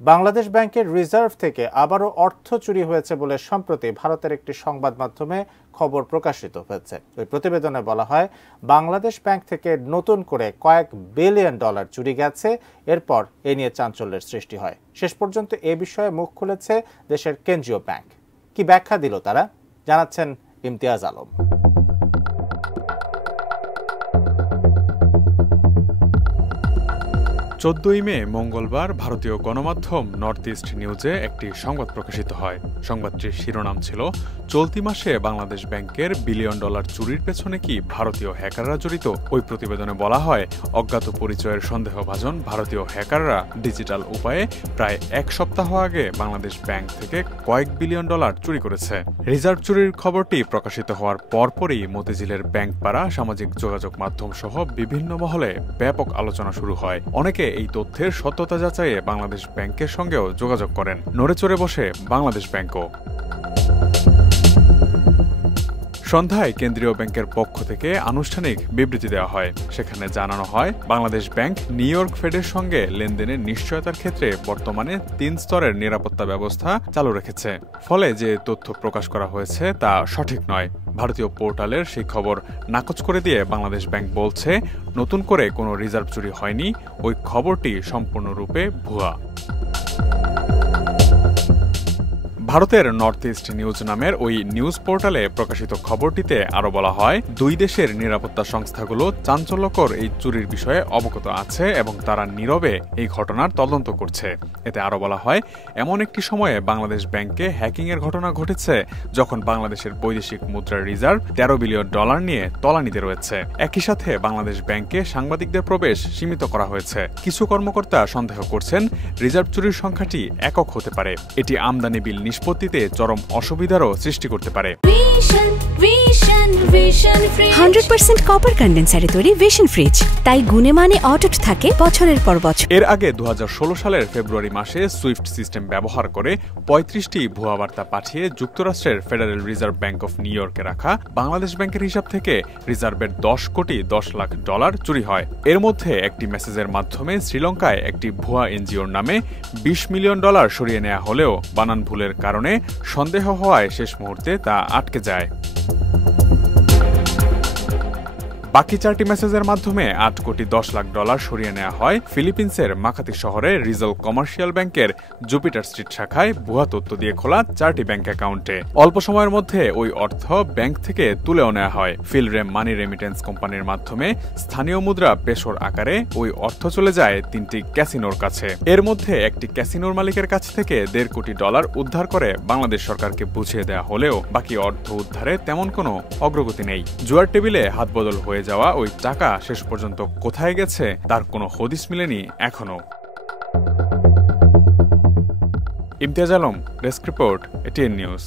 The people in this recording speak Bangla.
বাংলাদেশ ব্যাংকের রিজার্ভ থেকে আবারও অর্থ চুরি হয়েছে বলে সম্প্রতি ভারতের একটি সংবাদ মাধ্যমে খবর প্রকাশিত হয়েছে। ওই প্রতিবেদনে বলা হয়, বাংলাদেশ ব্যাংক থেকে নতুন করে কয়েক বিলিয়ন ডলার চুরি গেছে। এরপর এ নিয়ে চাঞ্চল্যের সৃষ্টি হয়। শেষ পর্যন্ত এ বিষয়ে মুখ খুলেছে দেশের কেন্দ্রীয় ব্যাংক। কি ব্যাখ্যা দিল তারা, জানাচ্ছেন ইমতিয়াজ আলম। 14 মে মঙ্গলবার ভারতীয় গণমাধ্যম নর্থ ইস্ট নিউজে একটি সংবাদ প্রকাশিত হয়। সংবাদটির শিরোনাম ছিল, চলতি মাসে বাংলাদেশ ব্যাংকের বিলিয়ন ডলার চুরির পেছনে কি ভারতীয় হ্যাকাররা জড়িত। ওই প্রতিবেদনে বলা হয়, অজ্ঞাত পরিচয়ের সন্দেহভাজন ভারতীয় হ্যাকাররা ডিজিটাল উপায়ে প্রায় এক সপ্তাহ আগে বাংলাদেশ ব্যাংক থেকে কয়েক বিলিয়ন ডলার চুরি করেছে। রিজার্ভ চুরির খবরটি প্রকাশিত হওয়ার পরপরই মতিঝিলের ব্যাংকপাড়া, সামাজিক যোগাযোগ মাধ্যম সহ বিভিন্ন মহলে ব্যাপক আলোচনা শুরু হয়। অনেকে এই তথ্যের সত্যতা যাচাইয়ে বাংলাদেশ ব্যাংকের সঙ্গেও যোগাযোগ করেন। নড়েচড়ে বসে বাংলাদেশ ব্যাংকও। সন্ধ্যায় কেন্দ্রীয় ব্যাংকের পক্ষ থেকে আনুষ্ঠানিক বিবৃতি দেওয়া হয়। সেখানে জানানো হয়, বাংলাদেশ ব্যাংক নিউ ইয়র্ক ফেডের সঙ্গে লেনদেনের নিশ্চয়তার ক্ষেত্রে বর্তমানে 3 স্তরের নিরাপত্তা ব্যবস্থা চালু রেখেছে। ফলে যে তথ্য প্রকাশ করা হয়েছে তা সঠিক নয়। ভারতীয় পোর্টালের সেই খবর নাকচ করে দিয়ে বাংলাদেশ ব্যাংক বলছে, নতুন করে কোনো রিজার্ভ চুরি হয়নি, ওই খবরটি সম্পূর্ণরূপে ভুয়া। ভারতের নর্থ ইস্ট নিউজ নামের ওই নিউজ পোর্টালে প্রকাশিত খবরটিতে আরও বলা হয়, দুই দেশের নিরাপত্তা সংস্থাগুলো চাঞ্চল্যকর এই চুরির বিষয়ে অবগত আছে এবং তারা নীরবে এই ঘটনার তদন্ত করছে। এতে আরও বলা হয়, এমন একটি সময়ে বাংলাদেশ ব্যাংকে হ্যাকিংয়ের ঘটনা ঘটেছে যখন বাংলাদেশের বৈদেশিক মুদ্রার রিজার্ভ 13 বিলিয়ন ডলার নিয়ে তলানিতে রয়েছে। একই সাথে বাংলাদেশ ব্যাংকে সাংবাদিকদের প্রবেশ সীমিত করা হয়েছে। কিছু কর্মকর্তা সন্দেহ করছেন, রিজার্ভ চুরির সংখ্যাটি একক হতে পারে। এটি আমদানি বিল নিষ্পত্তিতে চরম অসুবিধারও সৃষ্টি করতে পারে। 100% কপার কন্ডেন্সারে তৈরি ভিশন ফ্রিজ, তাই গুণে মানে অটুট থাকে বছরের পর বছর। এর আগে 2016 সালের ফেব্রুয়ারি মাসে সুইফট সিস্টেম ব্যবহার করে 35টি ভুয়া বার্তা পাঠিয়ে যুক্তরাষ্ট্রের federal reserve bank of new ইয়র্কে রাখা বাংলাদেশ ব্যাংকের হিসাব থেকে রিজার্ভের 10 কোটি 10 লাখ ডলার চুরি হয়। এর মধ্যে একটি মেসেজের মাধ্যমে শ্রীলঙ্কায় একটি ভুয়া এনজিওর নামে 20 মিলিয়ন ডলার সরিয়ে নেওয়া হলেও বানান ভুলের কারণে সন্দেহ হওয়ায় শেষ মুহূর্তে তা আটকে যায়। বাকি 4টি মেসেজের মাধ্যমে 8 কোটি 10 লাখ ডলার সরিয়ে নেওয়া হয় ফিলিপিন্সের মাকাতি শহরে রিজাল কমার্শিয়াল ব্যাংকের জুপিটার স্ট্রিট শাখায় ভুয়া তথ্য দিয়ে খোলা 4টি ব্যাংক অ্যাকাউন্টে। অল্প সময়ের মধ্যে ওই অর্থ ব্যাংক থেকে তুলেও নেওয়া হয়। ফিলরেম মানি রেমিটেন্স কোম্পানির মাধ্যমে স্থানীয় মুদ্রা পেসোর আকারে ওই অর্থ চলে যায় 3টি ক্যাসিনোর কাছে। এর মধ্যে একটি ক্যাসিনোর মালিকের কাছ থেকে 1.5 কোটি ডলার উদ্ধার করে বাংলাদেশ সরকারকে বুঝিয়ে দেওয়া হলেও বাকি অর্থ উদ্ধারে তেমন কোনো অগ্রগতি নেই। জুয়ার টেবিলে হাত বদল হয়ে যাওয়া ওই টাকা শেষ পর্যন্ত কোথায় গেছে তার কোনো হদিস মিলেনি এখনো। Imtiaz Alam, desk report, ATN news.